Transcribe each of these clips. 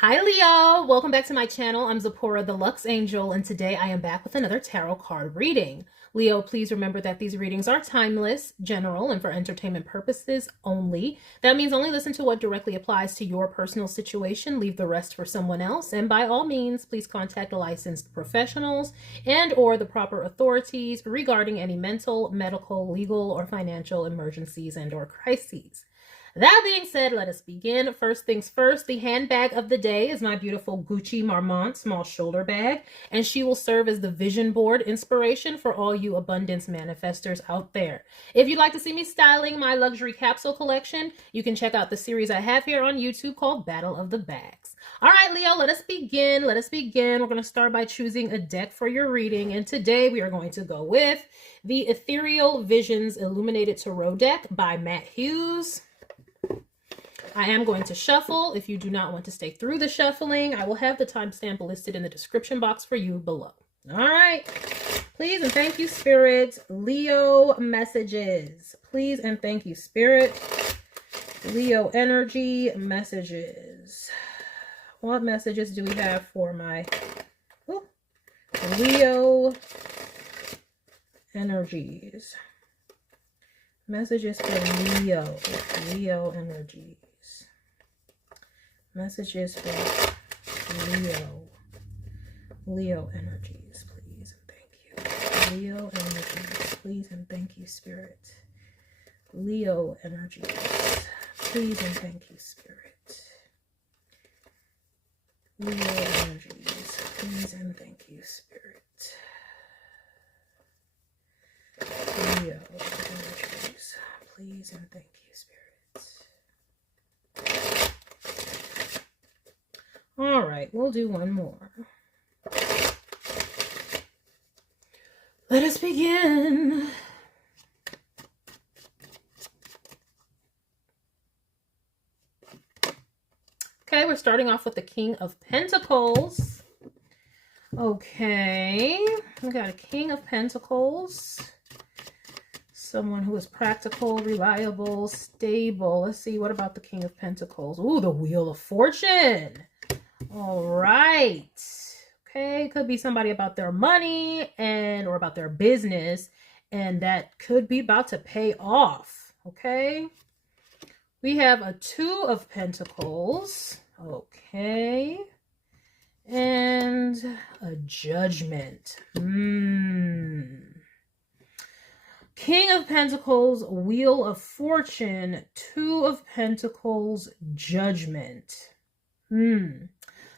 Hi Leo, welcome back to my channel. I'm Zipporah the Lux Angel, and today I am back with another tarot card reading. Leo, please remember that these readings are timeless, general, and for entertainment purposes only. That means only listen to what directly applies to your personal situation, leave the rest for someone else, and by all means, please contact licensed professionals and or the proper authorities regarding any mental, medical, legal, or financial emergencies and or crises. That being said, let us begin. First things first, the handbag of the day is my beautiful Gucci Marmont small shoulder bag, and she will serve as the vision board inspiration for all you abundance manifestors out there. If you'd like to see me styling my luxury capsule collection, you can check out the series I have here on YouTube called Battle of the Bags. All right, Leo, let us begin. We're going to start by choosing a deck for your reading, and today we are going to go with the Ethereal Visions Illuminated Tarot deck by Matt Hughes. I am going to shuffle. If you do not want to stay through the shuffling, I will have the timestamp listed in the description box for you below. All right. Please and thank you, Spirit. Leo messages. Please and thank you, Spirit. Leo energy messages. What messages do we have for my Leo energies? Messages for Leo. Leo energies. Messages for Leo. Leo energies, please and thank you. Leo energies, please and thank you, Spirit. Leo energies, please and thank you, Spirit. Leo energies, please and thank you, Spirit. Leo energies, please and thank you, Spirit. All right, we'll do one more. Let us begin. Okay, we're starting off with the King of Pentacles. Okay, we got a King of Pentacles. Someone who is practical, reliable, stable. Let's see, what about the King of Pentacles? Ooh, the Wheel of Fortune. All right. Okay, could be somebody about their money or about their business, and that could be about to pay off. Okay. We have a Two of Pentacles. Okay. And a Judgment. King of Pentacles, Wheel of Fortune, Two of Pentacles, Judgment.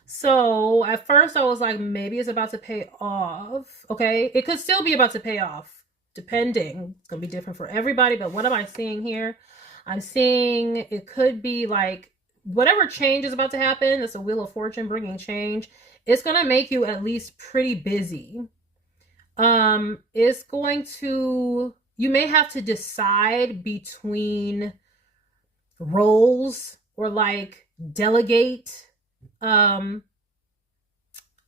So at first I was like, maybe it's about to pay off. Okay, it could still be about to pay off, depending. It's gonna be different for everybody, but what am I seeing here? I'm seeing it could be like whatever change is about to happen. It's a Wheel of Fortune bringing change. It's gonna make you at least pretty busy. It's going to, you may have to decide between roles or like delegate.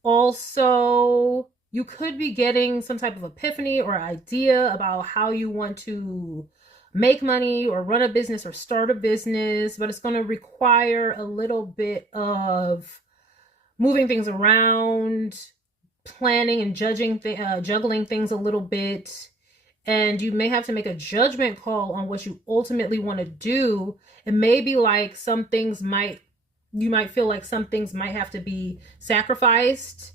Also, you could be getting some type of epiphany or idea about how you want to make money or run a business or start a business, but it's going to require a little bit of moving things around, planning and juggling things a little bit. And you may have to make a judgment call on what you ultimately want to do. It may be like some things you might feel like some things might have to be sacrificed.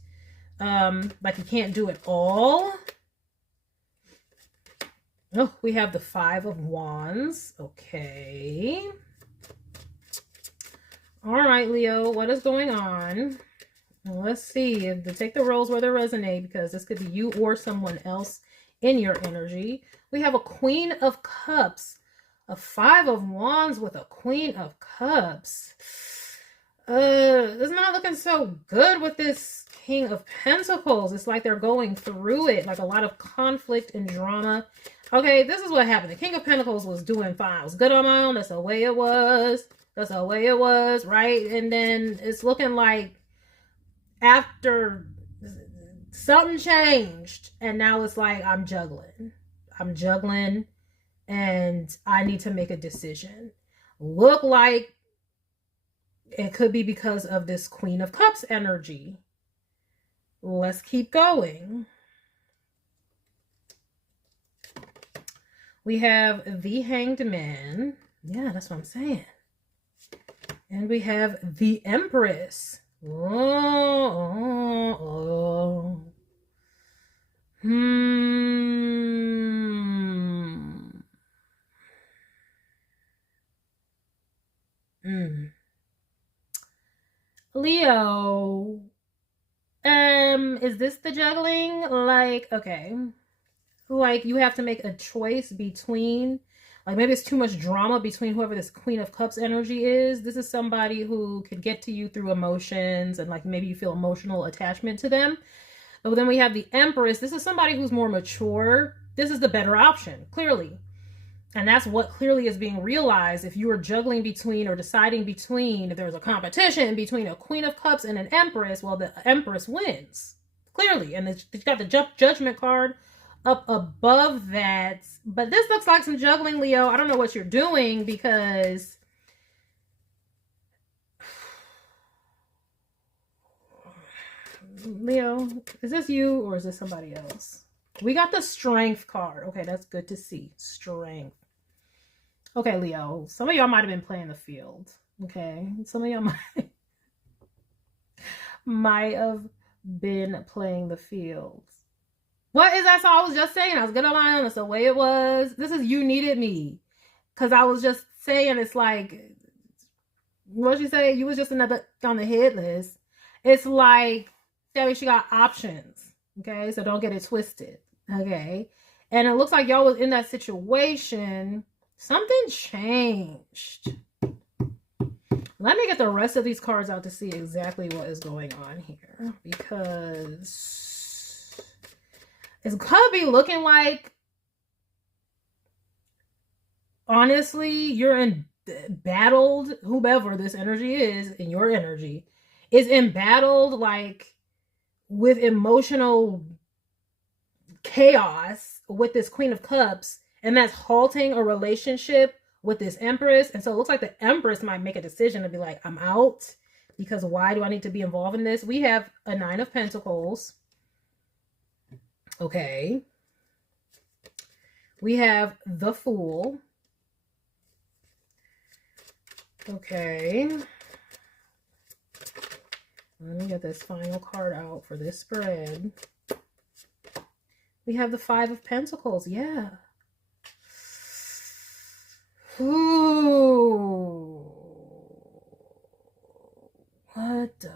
Like you can't do it all. Oh, we have the Five of Wands. Okay. All right, Leo, what is going on? Let's see if they take the roles where they resonate, because this could be you or someone else in your energy. We have a Queen of Cups, a Five of Wands with a Queen of Cups. It's not looking so good with this King of Pentacles. It's like they're going through it, like a lot of conflict and drama. Okay, this is what happened. The King of Pentacles was doing fine. It was good on my own. That's the way it was. That's the way it was, right? And then it's looking like after something changed, and now it's like I'm juggling and I need to make a decision. Look like It could be because of this Queen of Cups energy. Let's keep going. We have the Hanged Man. Yeah, that's what I'm saying. And we have the Empress. Oh. Leo. Is this the juggling? Like, okay. Like, you have to make a choice between, like, maybe it's too much drama between whoever this Queen of Cups energy is. This is somebody who could get to you through emotions and, like, maybe you feel emotional attachment to them. But then we have the Empress. This is somebody who's more mature. This is the better option, clearly. And that's what clearly is being realized if you are juggling between or deciding between, if there's a competition between a Queen of Cups and an Empress, well, the Empress wins, clearly. And it's got the Judgment card up above that. But this looks like some juggling, Leo. I don't know what you're doing because Leo, is this you or is this somebody else? We got the Strength card. Okay, that's good to see. Strength. Okay, Leo, some of y'all might have been playing the field. Okay, some of y'all might have been playing the field. What is that song I was just saying? I was good on my own. That's the way it was. This is You Needed Me. Because I was just saying, it's like, what'd you say? You was just another on the hit list. It's like, Debbie, she got options. Okay, so don't get it twisted. Okay. And it looks like y'all was in that situation. Something changed. Let me get the rest of these cards out to see exactly what is going on here. Because it's gonna be looking like, honestly, you're embattled, whoever this energy is, in your energy, is embattled like with emotional chaos with this Queen of Cups, and that's halting a relationship with this Empress. And so it looks like the Empress might make a decision to be like, I'm out, because why do I need to be involved in this? We have a Nine of Pentacles. Okay. We have the Fool. Okay. Let me get this final card out for this spread. We have the Five of Pentacles. Yeah. Ooh. What the?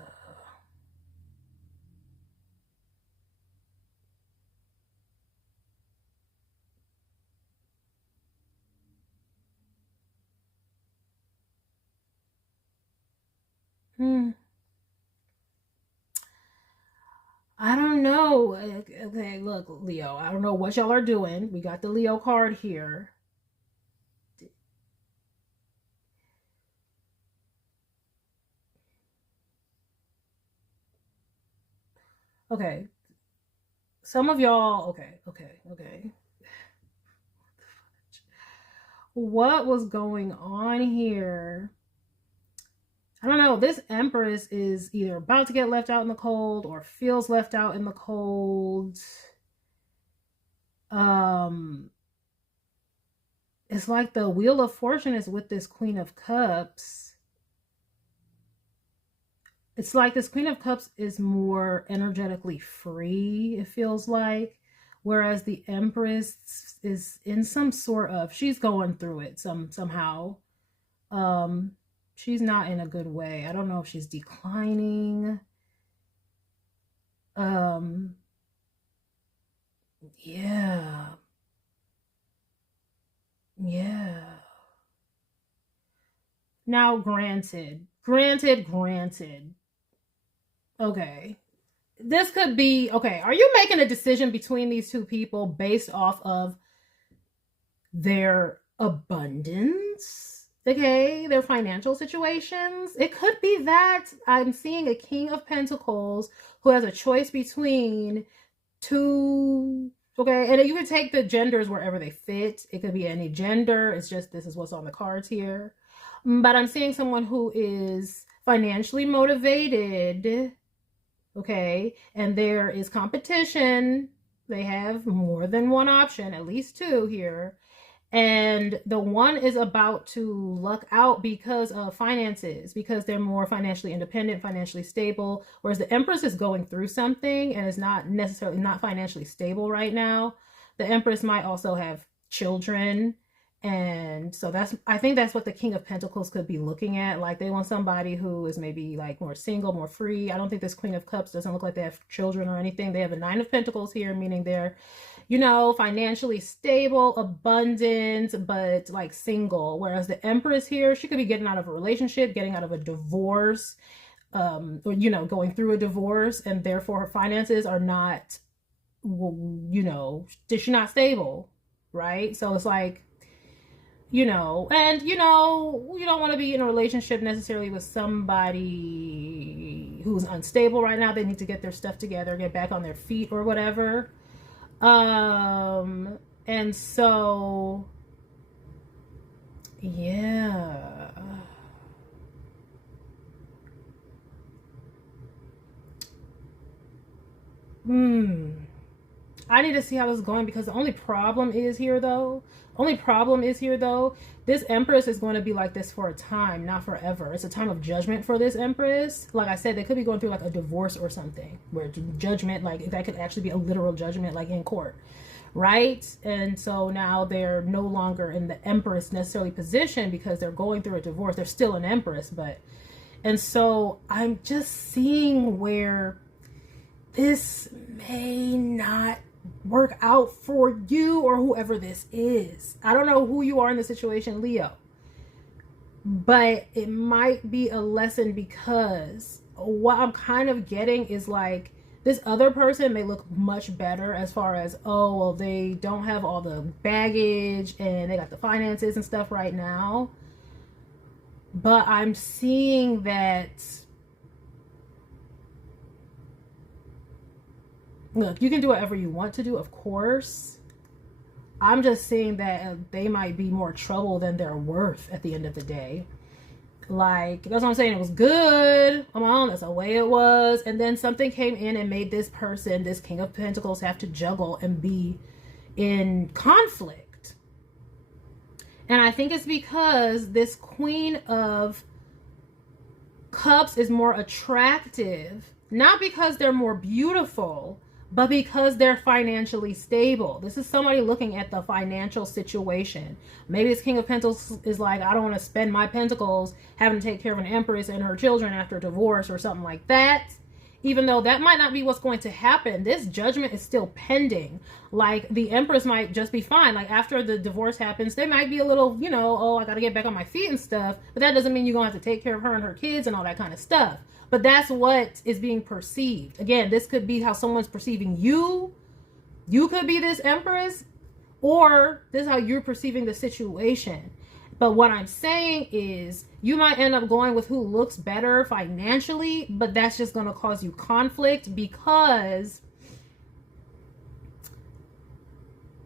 I don't know. Okay, look, Leo, I don't know what y'all are doing. We got the Leo card here. Okay. Some of y'all, okay. What was going on here? I don't know. This Empress is either about to get left out in the cold or feels left out in the cold. It's like the Wheel of Fortune is with this Queen of Cups. It's like this Queen of Cups is more energetically free, it feels like. Whereas the Empress is in some sort of, she's going through it somehow. She's not in a good way. I don't know if she's declining. Yeah. Now, granted. Okay. This could be, okay, are you making a decision between these two people based off of their abundance? Okay, their financial situations? It could be that I'm seeing a King of Pentacles who has a choice between two, okay, and you can take the genders wherever they fit. It could be any gender. It's just, this is what's on the cards here. But I'm seeing someone who is financially motivated, okay, and there is competition. They have more than one option, at least two here. And the one is about to luck out because of finances, because they're more financially independent, financially stable, whereas the Empress is going through something and is not necessarily not financially stable right now. The Empress might also have children. And so I think that's what the King of Pentacles could be looking at. Like they want somebody who is maybe like more single, more free. I don't think this Queen of Cups doesn't look like they have children or anything. They have a Nine of Pentacles here, meaning they're, you know, financially stable, abundant, but like single. Whereas the Empress here, she could be getting out of a relationship, getting out of a divorce, or, you know, going through a divorce, and therefore her finances are not, you know, she's not stable, right? So it's like, you know, and you know, you don't want to be in a relationship necessarily with somebody who's unstable right now. They need to get their stuff together, get back on their feet or whatever. And so, yeah. I need to see how this is going, because the only problem is here though, this Empress is going to be like this for a time, not forever. It's a time of judgment for this Empress. Like I said, they could be going through like a divorce or something, where judgment, like that could actually be a literal judgment, like in court, right? And so now they're no longer in the Empress necessarily position because they're going through a divorce. They're still an Empress, but, and so I'm just seeing where this may not work out for you or whoever this is. I don't know who you are in the situation, Leo, but it might be a lesson, because what I'm kind of getting is like this other person may look much better as far as, oh, well, they don't have all the baggage and they got the finances and stuff right now. But I'm seeing that, look, you can do whatever you want to do, of course. I'm just saying that they might be more trouble than they're worth at the end of the day. Like, that's what I'm saying. It was good. Come on, that's the way it was. And then something came in and made this person, this King of Pentacles, have to juggle and be in conflict. And I think it's because this Queen of Cups is more attractive, not because they're more beautiful, but because they're financially stable. This is somebody looking at the financial situation. Maybe this King of Pentacles is like, I don't want to spend my pentacles having to take care of an Empress and her children after divorce or something like that. Even though that might not be what's going to happen. This judgment is still pending. Like, the Empress might just be fine. Like, after the divorce happens, they might be a little, you know, oh, I got to get back on my feet and stuff. But that doesn't mean you're going to have to take care of her and her kids and all that kind of stuff. But that's what is being perceived. Again, this could be how someone's perceiving you. You could be this Empress, or this is how you're perceiving the situation. But what I'm saying is, you might end up going with who looks better financially, but that's just going to cause you conflict, because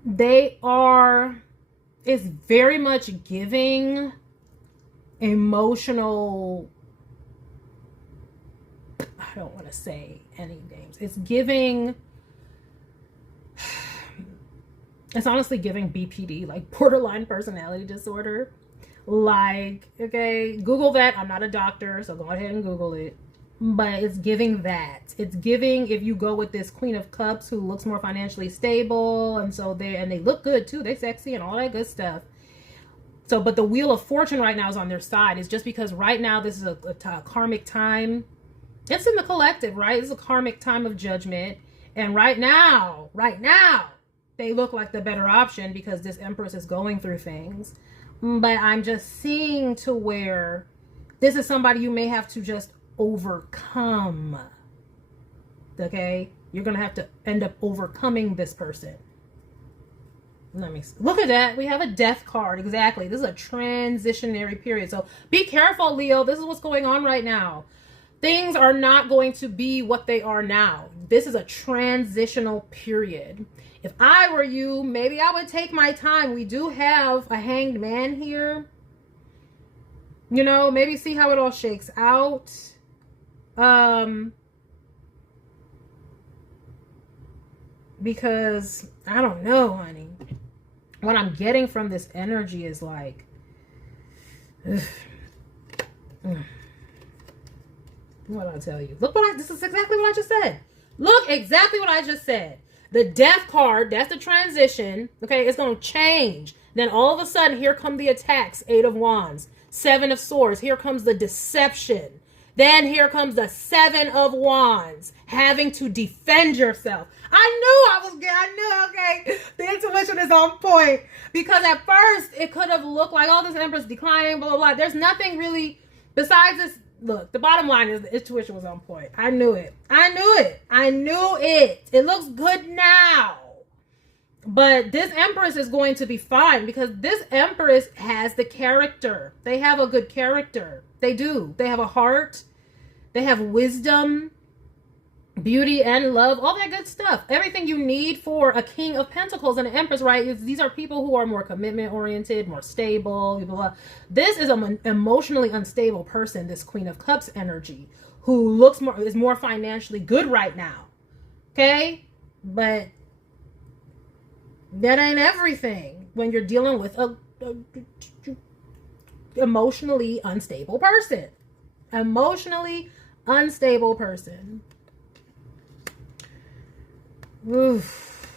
they are, it's very much giving emotional, I don't want to say any names. It's giving, it's honestly giving BPD, like borderline personality disorder. Like, okay, Google that. I'm not a doctor, so go ahead and Google it. But it's giving that. It's giving, if you go with this Queen of Cups who looks more financially stable, and so they look good too. They're sexy and all that good stuff. So, but the Wheel of Fortune right now is on their side. It's just because right now this is a karmic time. It's in the collective, right? It's a karmic time of judgment. And right now, they look like the better option because this Empress is going through things. But I'm just seeing to where this is somebody you may have to just overcome. Okay? You're going to have to end up overcoming this person. Let me see. Look at that. We have a Death card. Exactly. This is a transitionary period. So be careful, Leo. This is what's going on right now. Things are not going to be what they are now. This is a transitional period. If I were you, maybe I would take my time. We do have a Hanged Man here. You know, maybe see how it all shakes out. Because I don't know, honey. What I'm getting from this energy is like, what I tell you? Look this is exactly what I just said. Look exactly what I just said. The death card, that's the transition. Okay, it's going to change. Then all of a sudden, here come the attacks. 8 of Wands, 7 of Swords. Here comes the deception. Then here comes the 7 of Wands, having to defend yourself. I knew, okay, the intuition is on point. Because at first, it could have looked like, oh, this Empress declining, blah, blah, blah. There's nothing really, besides this. Look, the bottom line is the intuition was on point. I knew it. I knew it. I knew it. It looks good now. But this Empress is going to be fine because this Empress has the character. They have a good character. They do. They have a heart. They have wisdom, beauty, and love. All that good stuff. Everything you need for a King of Pentacles and an Empress, right? These are people who are more commitment oriented, more stable. Blah, blah. This is an emotionally unstable person, this Queen of Cups energy, who is more financially good right now. Okay? But that ain't everything when you're dealing with a emotionally unstable person. Emotionally unstable person. Oof.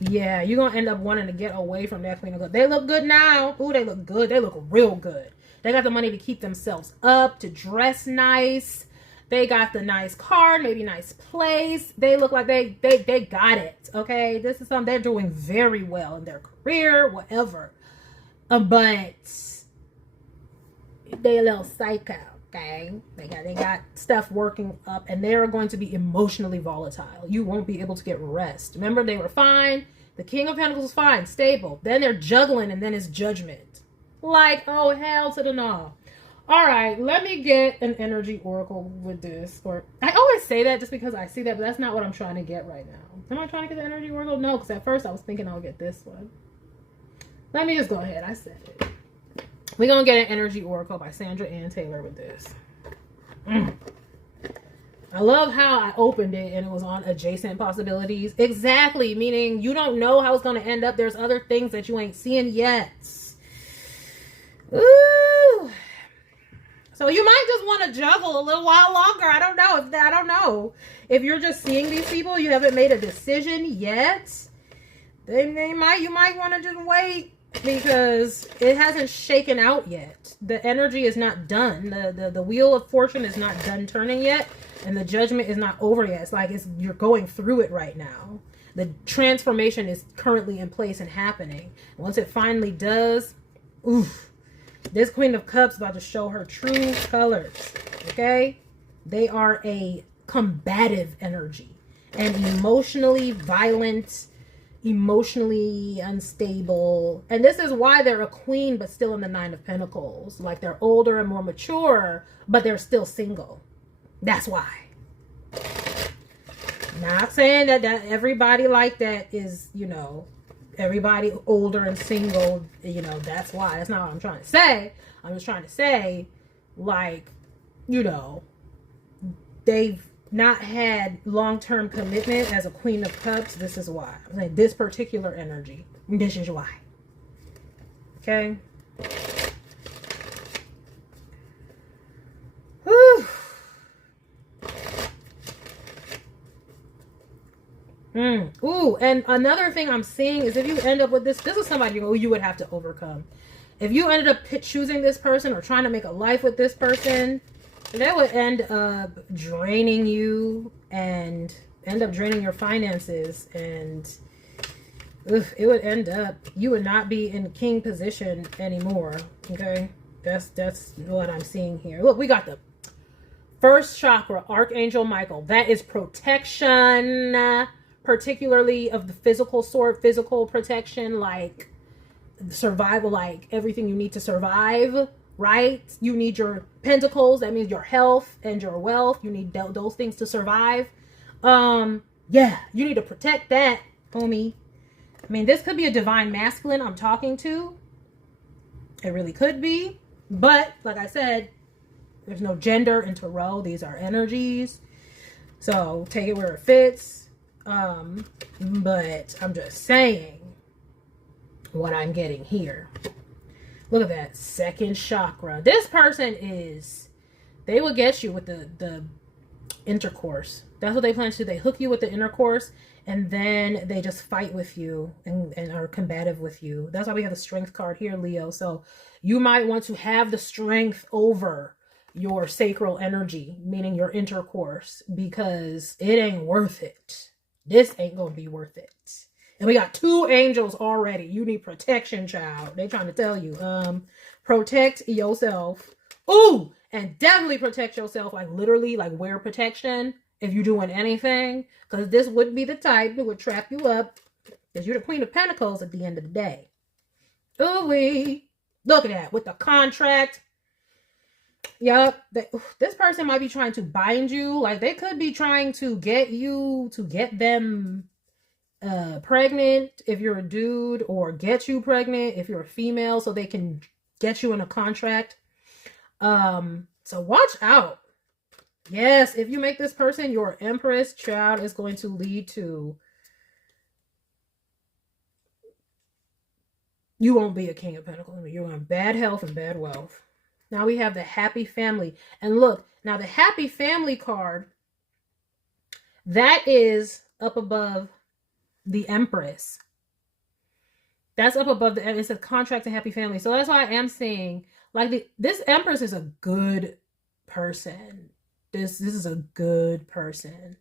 Yeah, you're going to end up wanting to get away from that Queen of Cups. They look good now. Ooh, they look good. They look real good. They got the money to keep themselves up, to dress nice. They got the nice car, maybe nice place. They look like they got it, okay? This is something they're doing very well in their career, whatever. But they a little psycho, okay? They got stuff working up, and they're going to be emotionally volatile. You won't be able to get rest. Remember, they were fine. The King of Pentacles was fine, stable. Then they're juggling, and then it's judgment. Like, oh, hell to the no. All right, let me get an energy oracle with this. Or I always say that just because I see that, but that's not what I'm trying to get right now. Am I trying to get the energy oracle? No, because at first I was thinking I'll get this one. Let me just go ahead. I said it. We're going to get an energy oracle by Sandra Ann Taylor with this. I love how I opened it and it was on adjacent possibilities. Exactly, meaning you don't know how it's going to end up. There's other things that you ain't seeing yet. Ooh. So you might just want to juggle a little while longer. I don't know. If you're just seeing these people, you haven't made a decision yet. You might want to just wait because it hasn't shaken out yet. The energy is not done. The wheel of fortune is not done turning yet, and the judgment is not over yet. It's like you're going through it right now. The transformation is currently in place and happening. Once it finally does, oof. This Queen of Cups is about to show her true colors, okay? They are a combative energy, and emotionally violent, emotionally unstable. And this is why they're a queen, but still in the 9 of Pentacles. Like they're older and more mature, but they're still single. That's why. Not saying that everybody like that is, everybody older and single, that's why. That's not what I'm trying to say. I'm just trying to say, like, they've not had long-term commitment as a Queen of Cups. This is why. I'm saying this particular energy. This is why. Okay? Whew. Ooh, and another thing I'm seeing is if you end up with this is somebody who you would have to overcome. If you ended up choosing this person or trying to make a life with this person, that would end up draining you and end up draining your finances, and it would end up you would not be in king position anymore. Okay, that's what I'm seeing here. Look, we got the first chakra, Archangel Michael. That is protection, particularly of the physical sort, physical protection, like survival, like everything you need to survive, right? You need your pentacles. That means your health and your wealth. You need those things to survive. Yeah, you need to protect that, homie. I mean, this could be a divine masculine I'm talking to. It really could be. But like I said, there's no gender in tarot. These are energies. So take it where it fits. But I'm just saying what I'm getting here. Look at that second chakra. This person is, they will get you with the intercourse. That's what they plan to do. They hook you with the intercourse and then they just fight with you and are combative with you. That's why we have the strength card here, Leo. So you might want to have the strength over your sacral energy, meaning your intercourse, because it ain't worth it. This ain't gonna be worth it. And we got 2 angels already. You need protection, child. They trying to tell you, protect yourself. Ooh, and definitely protect yourself, like literally, like wear protection if you're doing anything, because this would be the type that would trap you up, because you're the Queen of Pentacles at the end of the day. Ooh-wee. Look at that, with the contract. Yup, this person might be trying to bind you. Like they could be trying to get you, to get them pregnant if you're a dude, or get you pregnant if you're a female, so they can get you in a contract. So watch out. Yes, if you make this person your empress, child, is going to lead to, you won't be a King of Pentacles. You're going to have bad health and bad wealth. Now we have the happy family. And look, now the happy family card, that is up above the Empress. That's up above the, it's a contract and happy family. So that's why I am saying, like, this Empress is a good person. This is a good person.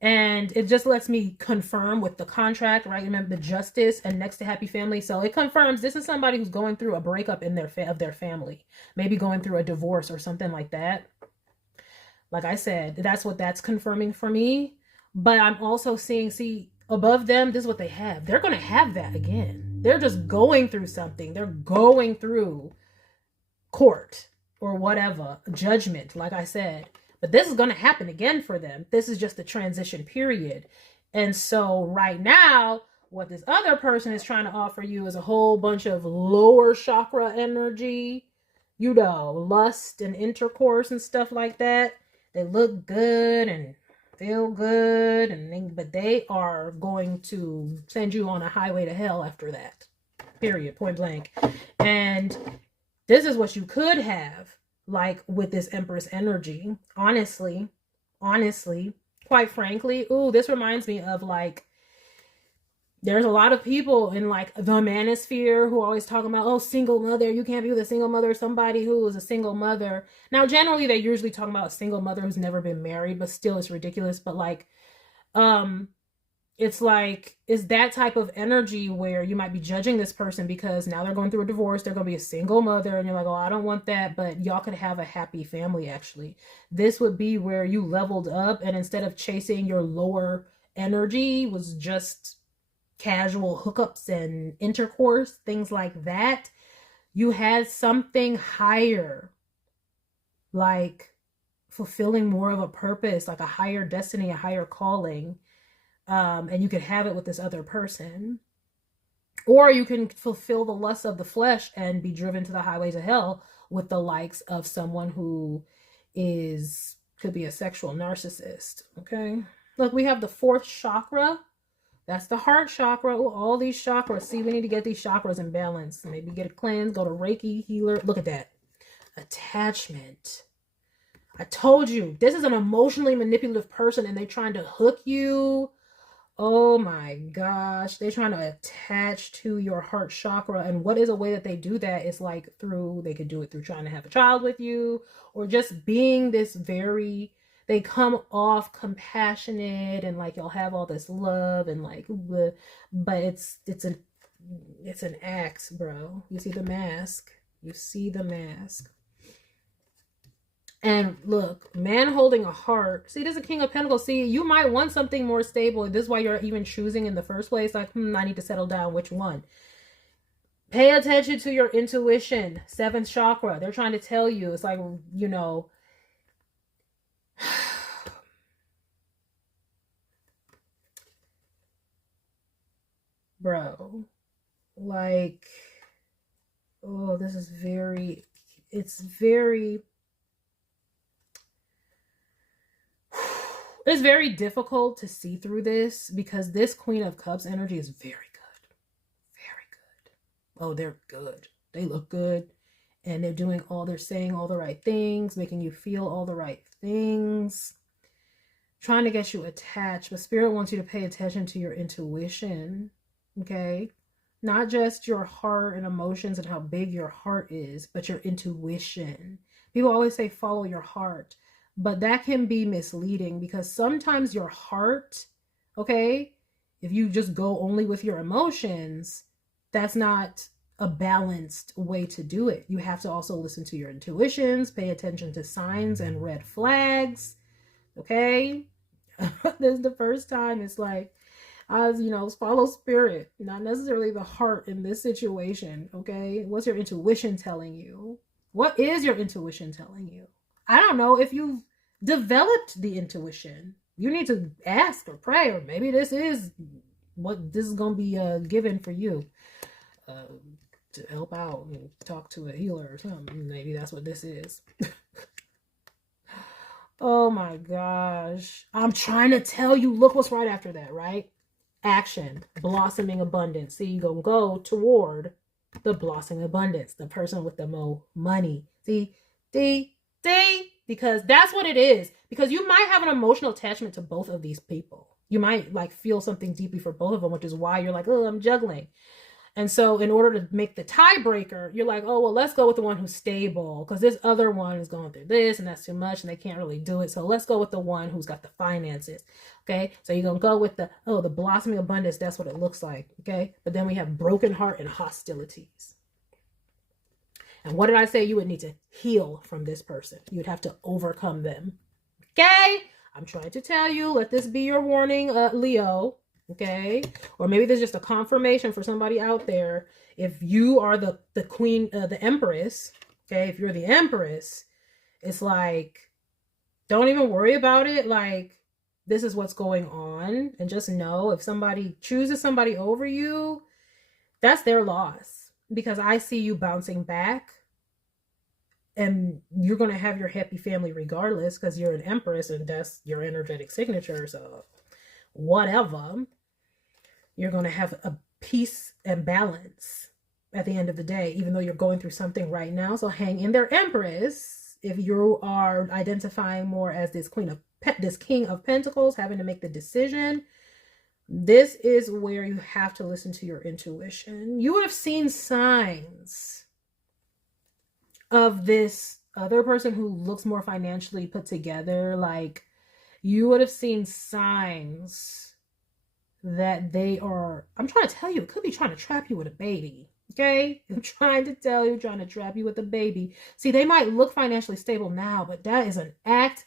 And it just lets me confirm with the contract, right? Remember the justice and next to happy family. So it confirms this is somebody who's going through a breakup in their of their family. Maybe going through a divorce or something like that. Like I said, that's what that's confirming for me. But I'm also seeing, see, above them, this is what they have. They're going to have that again. They're just going through something. They're going through court or whatever, judgment, like I said. But this is going to happen again for them. This is just the transition period. And so right now, what this other person is trying to offer you is a whole bunch of lower chakra energy, you know, lust and intercourse and stuff like that. They look good and feel good, and but they are going to send you on a highway to hell after that. Period. Point blank. And this is what you could have, like with this Empress energy. Honestly, quite frankly, ooh, this reminds me of, like, there's a lot of people in like the manosphere who are always talking about, oh, single mother, you can't be with a single mother, somebody who is a single mother. Now, generally, they're usually talking about a single mother who's never been married, but still it's ridiculous. But like, it's like, it's that type of energy where you might be judging this person because now they're going through a divorce, they're going to be a single mother, and you're like, oh, I don't want that, but y'all could have a happy family, actually. This would be where you leveled up, and instead of chasing your lower energy, was just casual hookups and intercourse, things like that, you had something higher, like fulfilling more of a purpose, like a higher destiny, a higher calling. And you could have it with this other person. Or you can fulfill the lust of the flesh and be driven to the highways of hell with the likes of someone who could be a sexual narcissist. Okay. Look, we have the 4th chakra. That's the heart chakra. Ooh, all these chakras. See, we need to get these chakras in balance. Maybe get a cleanse, go to Reiki healer. Look at that. Attachment. I told you, this is an emotionally manipulative person and they're trying to hook you. Oh my gosh. They're trying to attach to your heart chakra. And what is a way that they do that is like they could do it through trying to have a child with you, or just being this very, they come off compassionate and like you'll have all this love and like, but it's an axe, bro. You see the mask. You see the mask. And look, man holding a heart. See, this is a King of Pentacles. See, you might want something more stable. This is why you're even choosing in the first place. Like, I need to settle down. Which one? Pay attention to your intuition. 7th chakra. They're trying to tell you. It's like, you know, bro, like, oh, this is very it's very difficult to see through this because this Queen of Cups energy is very good. Very good. Oh, they're good. They look good. And they're saying all the right things, making you feel all the right things, trying to get you attached. But Spirit wants you to pay attention to your intuition, okay? Not just your heart and emotions and how big your heart is, but your intuition. People always say follow your heart, but that can be misleading because sometimes your heart, okay, if you just go only with your emotions, that's not a balanced way to do it. You have to also listen to your intuitions, pay attention to signs and red flags, okay? This is the first time it's like, follow spirit, not necessarily the heart in this situation, okay? What's your intuition telling you? What is your intuition telling you? I don't know if you've developed the intuition. You need to ask or pray, or maybe this is what this is going to be given for you. To help out and talk to a healer or something. Maybe that's what this is. Oh my gosh. I'm trying to tell you, look what's right after that, right? Action, blossoming abundance. See, you're going to go toward the blossoming abundance, the person with the more money. See, because that's what it is. Because you might have an emotional attachment to both of these people. You might like feel something deeply for both of them, which is why you're like, oh, I'm juggling. And so in order to make the tiebreaker, you're like, oh, well, let's go with the one who's stable because this other one is going through this and that's too much and they can't really do it. So let's go with the one who's got the finances. Okay. So you're going to go with the blossoming abundance. That's what it looks like. Okay. But then we have broken heart and hostilities. And what did I say? You would need to heal from this person. You'd have to overcome them. Okay. I'm trying to tell you, let this be your warning, Leo. Okay, or maybe there's just a confirmation for somebody out there. If you are the queen, the empress, okay, if you're the empress, it's like, don't even worry about it. Like, this is what's going on. And just know if somebody chooses somebody over you, that's their loss. Because I see you bouncing back and you're going to have your happy family regardless because you're an empress and that's your energetic signature. So whatever. You're going to have a peace and balance at the end of the day, even though you're going through something right now. So hang in there, Empress. If you are identifying more as this King of Pentacles, having to make the decision, this is where you have to listen to your intuition. You would have seen signs of this other person who looks more financially put together. Like, you would have seen signs that they are, I'm trying to tell you, it could be trying to trap you with a baby. Okay? I'm trying to tell you, trying to trap you with a baby. See, they might look financially stable now, but that is an act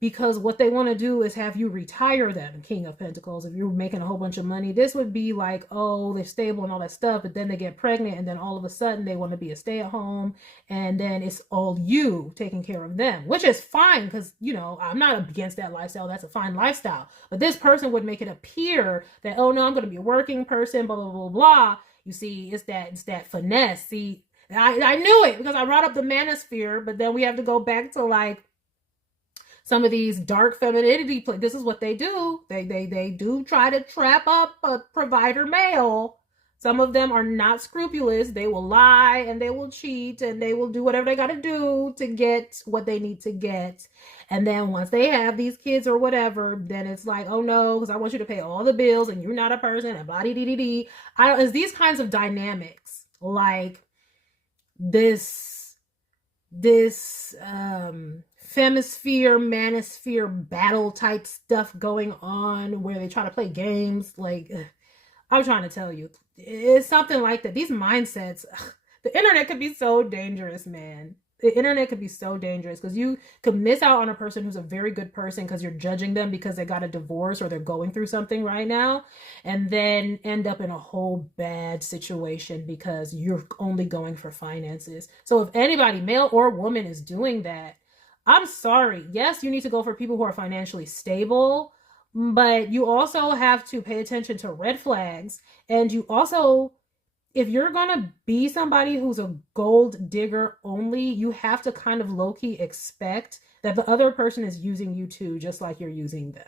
because what they want to do is have you retire them, King of Pentacles. If you're making a whole bunch of money, this would be like, oh, they're stable and all that stuff, but then they get pregnant and then all of a sudden they want to be a stay-at-home and then it's all you taking care of them, which is fine because, I'm not against that lifestyle. That's a fine lifestyle. But this person would make it appear that, oh, no, I'm going to be a working person, blah, blah, blah, blah. You see, it's that finesse. See, I knew it because I brought up the manosphere, but then we have to go back to like, some of these dark femininity, this is what they do. They do try to trap up a provider male. Some of them are not scrupulous. They will lie and they will cheat and they will do whatever they got to do to get what they need to get. And then once they have these kids or whatever, then it's like, oh no, because I want you to pay all the bills and you're not a person and blah, dee, dee, dee, dee. It's these kinds of dynamics, like this femisphere, manosphere battle type stuff going on where they try to play games. Like, I'm trying to tell you, it's something like that. These mindsets, the internet could be so dangerous, man. The internet could be so dangerous because you could miss out on a person who's a very good person because you're judging them because they got a divorce or they're going through something right now, and then end up in a whole bad situation because you're only going for finances. So if anybody, male or woman, is doing that, I'm sorry. Yes, you need to go for people who are financially stable, but you also have to pay attention to red flags. And you also, if you're gonna be somebody who's a gold digger only, you have to kind of low-key expect that the other person is using you too, just like you're using them.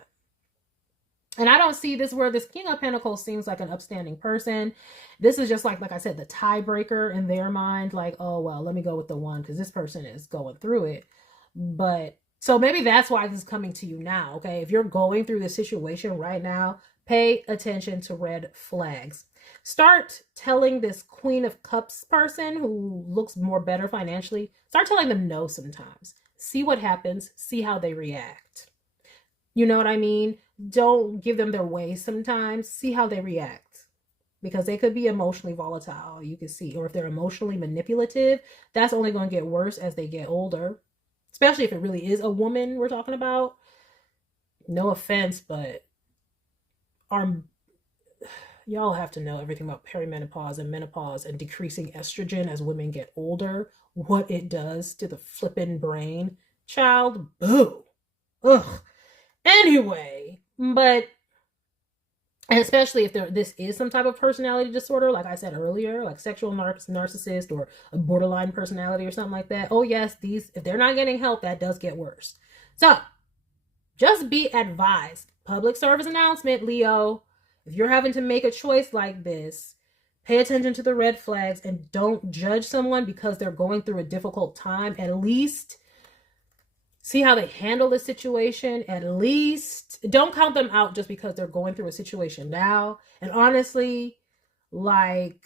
And I don't see this where this King of Pentacles seems like an upstanding person. This is just like I said, the tiebreaker in their mind. Like, oh, well, let me go with the one because this person is going through it. But so maybe that's why this is coming to you now. Okay. If you're going through this situation right now, pay attention to red flags. Start telling this Queen of Cups person who looks more better financially, start telling them no sometimes. See what happens. See how they react. You know what I mean? Don't give them their way sometimes. See how they react. Because they could be emotionally volatile, you can see. Or if they're emotionally manipulative, that's only going to get worse as they get older. Especially if it really is a woman we're talking about. No offense, but y'all have to know everything about perimenopause and menopause and decreasing estrogen as women get older. What it does to the flippin' brain. Child, boo. Ugh. Anyway, but especially if this is some type of personality disorder, like I said earlier, like sexual narcissist or a borderline personality or something like that. Oh yes, if they're not getting help, that does get worse. So just be advised. Public service announcement, Leo. If you're having to make a choice like this, pay attention to the red flags and don't judge someone because they're going through a difficult time. At least see how they handle the situation. At least don't count them out just because they're going through a situation now. And honestly, like,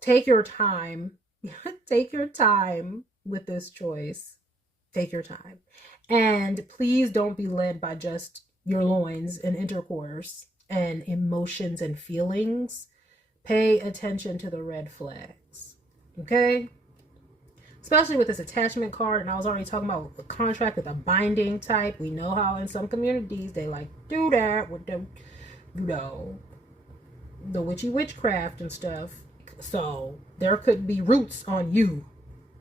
take your time. Take your time with this choice. Take your time. And please don't be led by just your loins and intercourse and emotions and feelings. Pay attention to the red flags. Okay? Especially with this attachment card, and I was already talking about a contract with a binding type. We know how in some communities they like do that with the, you know, the witchcraft and stuff. So there could be roots on you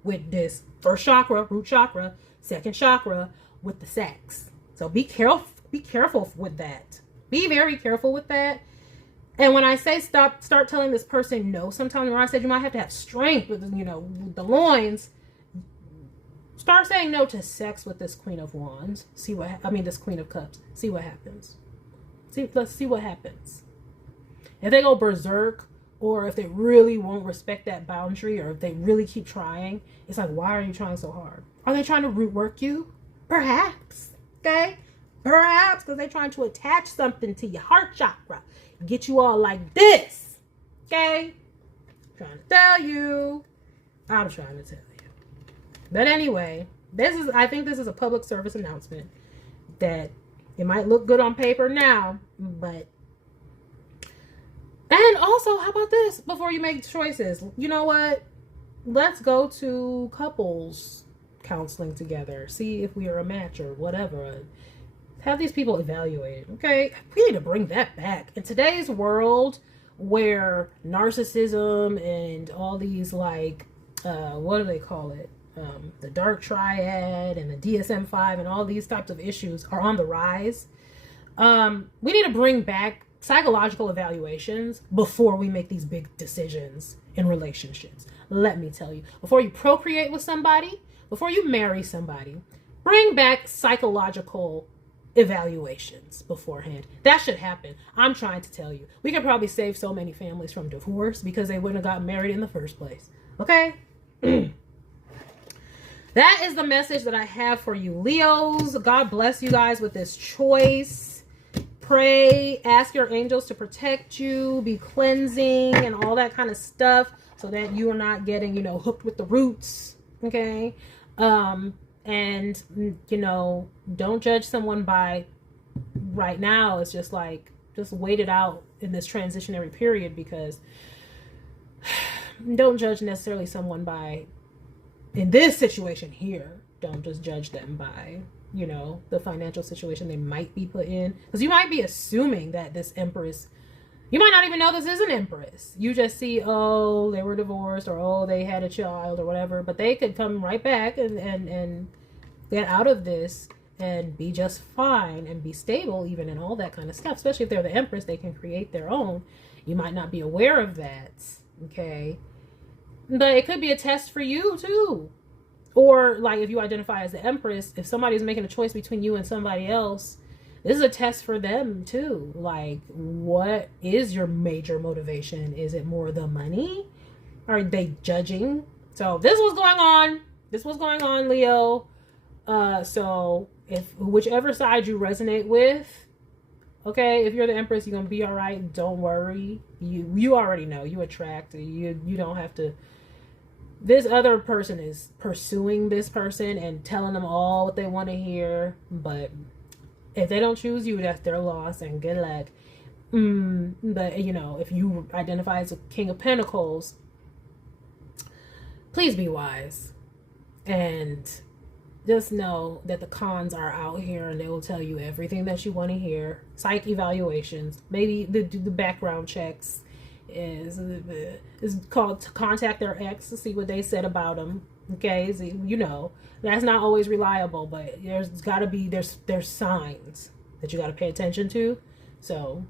with this first chakra, root chakra, second chakra with the sex. So be careful with that. Be very careful with that. And when I say start telling this person no, sometimes when I said you might have to have strength with, you know, the loins, start saying no to sex with this Queen of Wands. This Queen of Cups. See what happens. Let's see what happens. If they go berserk, or if they really won't respect that boundary, or if they really keep trying, it's like, why are you trying so hard? Are they trying to root work you? Perhaps. Okay? Perhaps because they're trying to attach something to your heart chakra. Get you all like this. Okay? I'm trying to tell you. But anyway, I think this is a public service announcement that it might look good on paper now, but. And also, how about this? Before you make choices, you know what? Let's go to couples counseling together. See if we are a match or whatever. Have these people evaluated, okay? We need to bring that back. In today's world where narcissism and all these, like, what do they call it? The dark triad and the DSM-5 and all these types of issues are on the rise. We need to bring back psychological evaluations before we make these big decisions in relationships. Let me tell you, before you procreate with somebody, before you marry somebody, bring back psychological evaluations beforehand. That should happen. I'm trying to tell you. We could probably save so many families from divorce because they wouldn't have gotten married in the first place. Okay? That is the message that I have for you, Leos. God bless you guys with this choice. Pray, ask your angels to protect you, be cleansing and all that kind of stuff so that you are not getting, you know, hooked with the roots. Okay? And, you know, don't judge someone by right now. It's just like, just wait it out in this transitionary period, because don't judge necessarily someone by, in this situation here, don't just judge them by, you know, the financial situation they might be put in. Because you might be assuming that this empress, you might not even know this is an empress. You just see, oh, they were divorced, or oh, they had a child or whatever. But they could come right back and get out of this and be just fine and be stable even, and all that kind of stuff. Especially if they're the empress, they can create their own. You might not be aware of that. Okay. But it could be a test for you too. Or like if you identify as the Empress, if somebody's making a choice between you and somebody else, this is a test for them too. Like, what is your major motivation? Is it more the money? Are they judging? So this was going on. This was going on, Leo. So if whichever side you resonate with, okay, if you're the Empress, you're gonna be all right. Don't worry. You already know. You attract. You don't have to. This other person is pursuing this person and telling them all what they want to hear, but if they don't choose you, that's their loss and good luck. But you know, if you identify as a King of Pentacles, please be wise and just know that the cons are out here and they will tell you everything that you want to hear. Psych evaluations, maybe the background checks is called to contact their ex to see what they said about them. Okay, so, you know, that's not always reliable, but there's got to be there's signs that you got to pay attention to. So,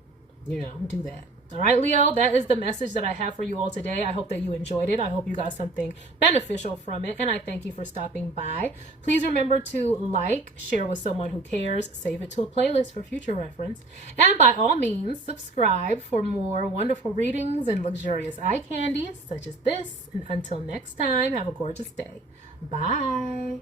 you know, do that. All right, Leo, that is the message that I have for you all today. I hope that you enjoyed it. I hope you got something beneficial from it, and I thank you for stopping by. Please remember to like, share with someone who cares, save it to a playlist for future reference, and by all means, subscribe for more wonderful readings and luxurious eye candies such as this. And until next time, have a gorgeous day. Bye.